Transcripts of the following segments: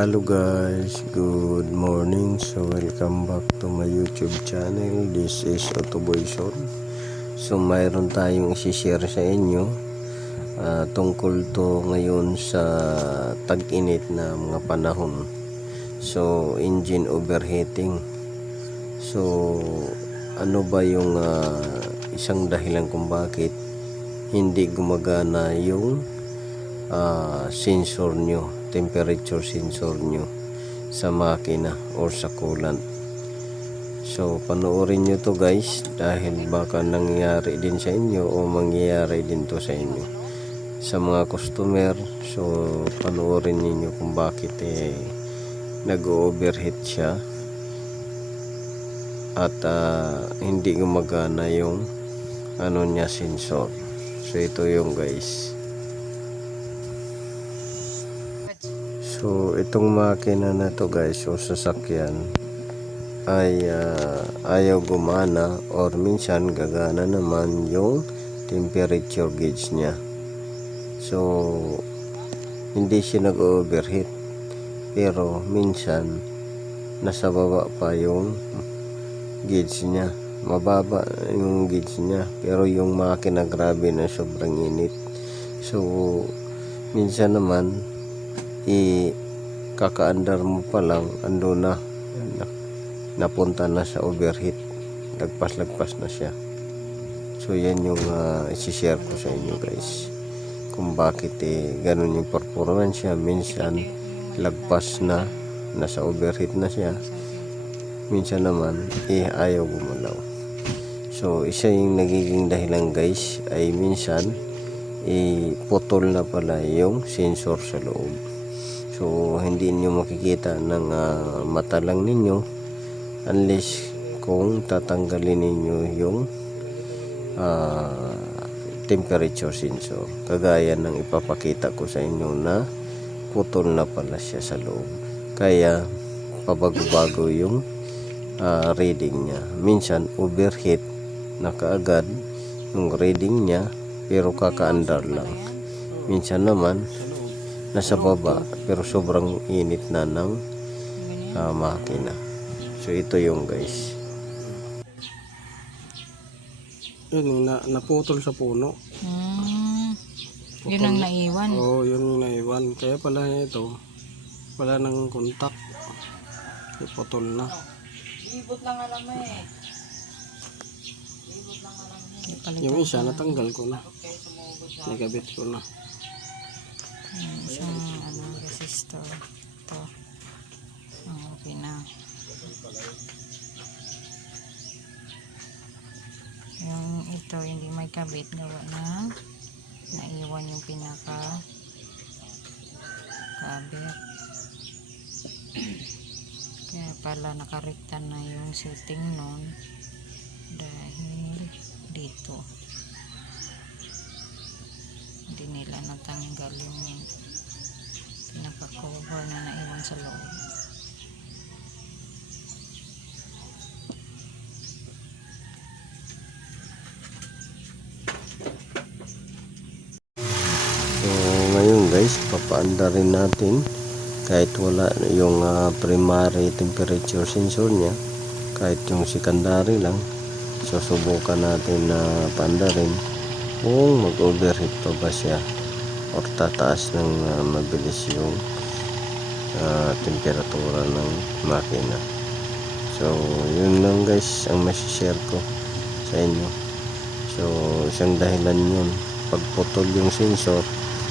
Hello guys, good morning. So welcome back to my YouTube channel. This is Autoboyson. So mayroon tayong isi-share sa inyo tungkol to ngayon sa tag-init na mga panahon. So engine overheating. So ano ba yung isang dahilan kung bakit hindi gumagana yung sensor nyo, temperature sensor nyo sa makina or sa coolant. So panoorin nyo to guys, dahil baka nangyari din sa inyo o mangyayari din to sa inyo sa mga customer. So panoorin niyo kung bakit nag-overheat siya at hindi gumagana yung ano niya, sensor. So ito yung guys. So itong makina na to guys, o sasakyan, ay ayaw gumana or minsan gagana naman yung temperature gauge nya. So hindi siya nag-overheat, pero minsan nasa baba pa yung gauge nya, mababa yung gauge nya, pero yung makina grabe na sobrang init. So minsan naman kakaandar mo pa lang, ando na napunta na sa overheat, lagpas na siya. So yan yung isi-share ko sa inyo guys, kung bakit ganun yung performance siya. Minsan lagpas na, nasa overheat na siya, minsan naman ayaw gumalaw. So isa yung nagiging dahilan guys ay minsan putol na pala yung sensor sa loob. So hindi niyo makikita ng mata lang ninyo unless kung tatanggalin ninyo yung temperature sensor, kagaya ng ipapakita ko sa inyo na putol na pala siya sa loob, kaya pabago-bago yung reading nya. Minsan overheat na kaagad yung reading nya, pero kakaandar lang. Minsan naman nasa baba, pero sobrang init na ng makina. So ito yung guys. Yun, naputol sa puno. Yun ang naiwan. Oo, yun yung naiwan. Kaya pala ito, wala nang kontak. Putol na. Libot lang alam mo eh. Yung isa, natanggal ko na. Nagabit ko na. Isang resistor. Ito. Okay na. Yung ito, hindi may kabit. Gawa na. Naiwan yung pinaka kabit. Kaya pala nakarekta na yung setting nun dahil dito hindi nila natanggal yung pinaka-cover na naiwan sa loob. So ngayon guys, papaanda rin natin kahit wala yung primary temperature sensor nya, kahit yung secondary lang. So subukan natin na paanda rin kung mag-overheat pa ba siya or tataas ng mabilis yung temperatura ng makina. So yun lang guys ang masishare ko sa inyo. So isang dahilan yun, pagputol yung sensor,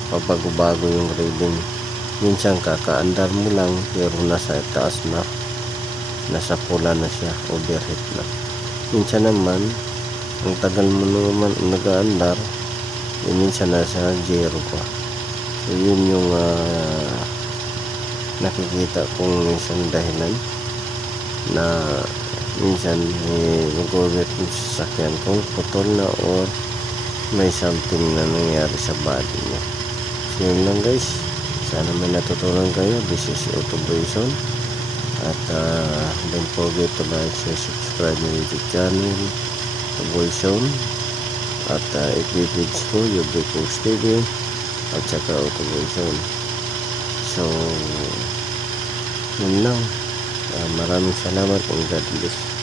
pabago-bago yung reading. Minsan kakaandar mo lang, pero nasa taas na, nasa pula na siya, overheat na. Minsan naman ang tagal mo naman nag-aandar, minsan nasa zero pa. So yun yung nakikita kong isang dahilan na minsan mag-overheat yung sasakyan, kung putol na or may something na nangyari sa body niya. So yun lang guys, sana may natutunan kayo. This is Autoboyson, at don't forget to like, share, subscribe my YouTube channel Autoboyson, at FB ko Yubi Post TV at saka Autoboyson. So Yun lang. Maraming salamat and God bless.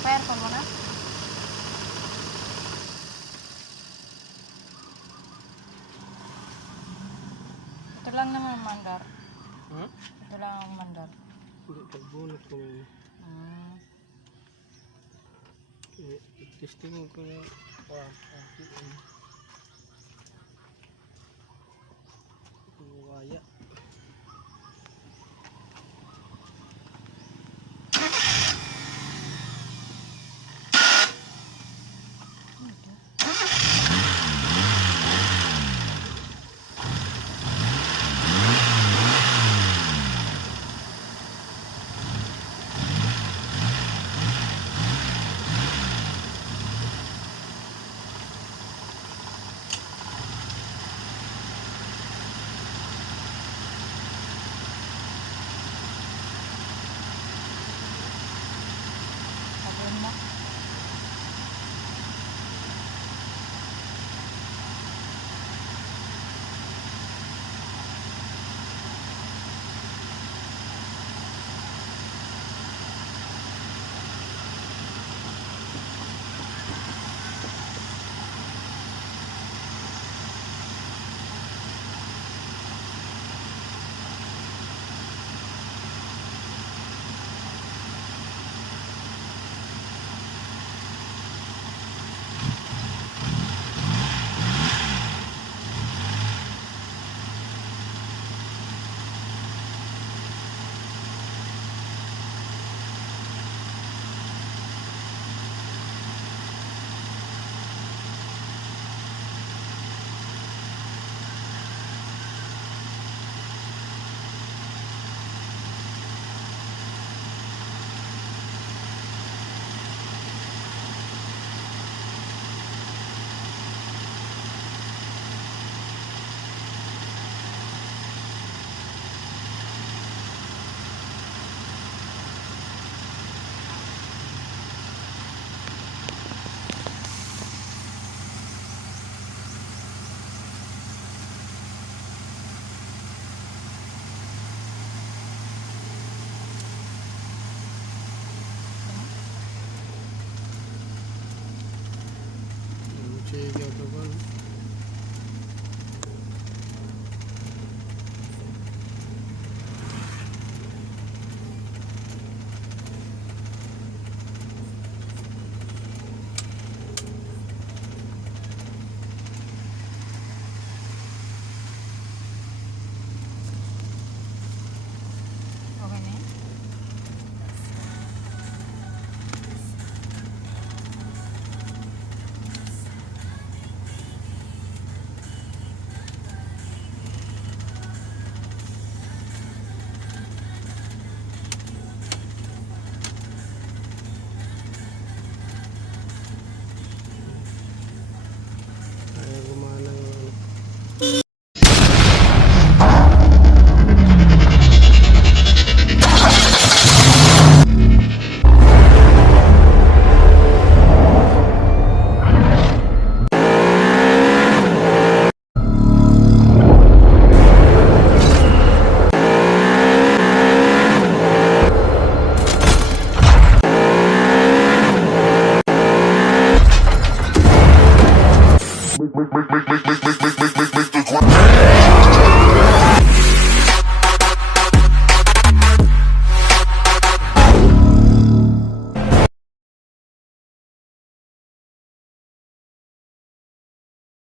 Fire pa mo na? Ito lang naman ang mandar. Ha? Ito lang ang mandar. Hindi, pagbunot ko yun. Hmm. Testingin ko na. RPM. Waya.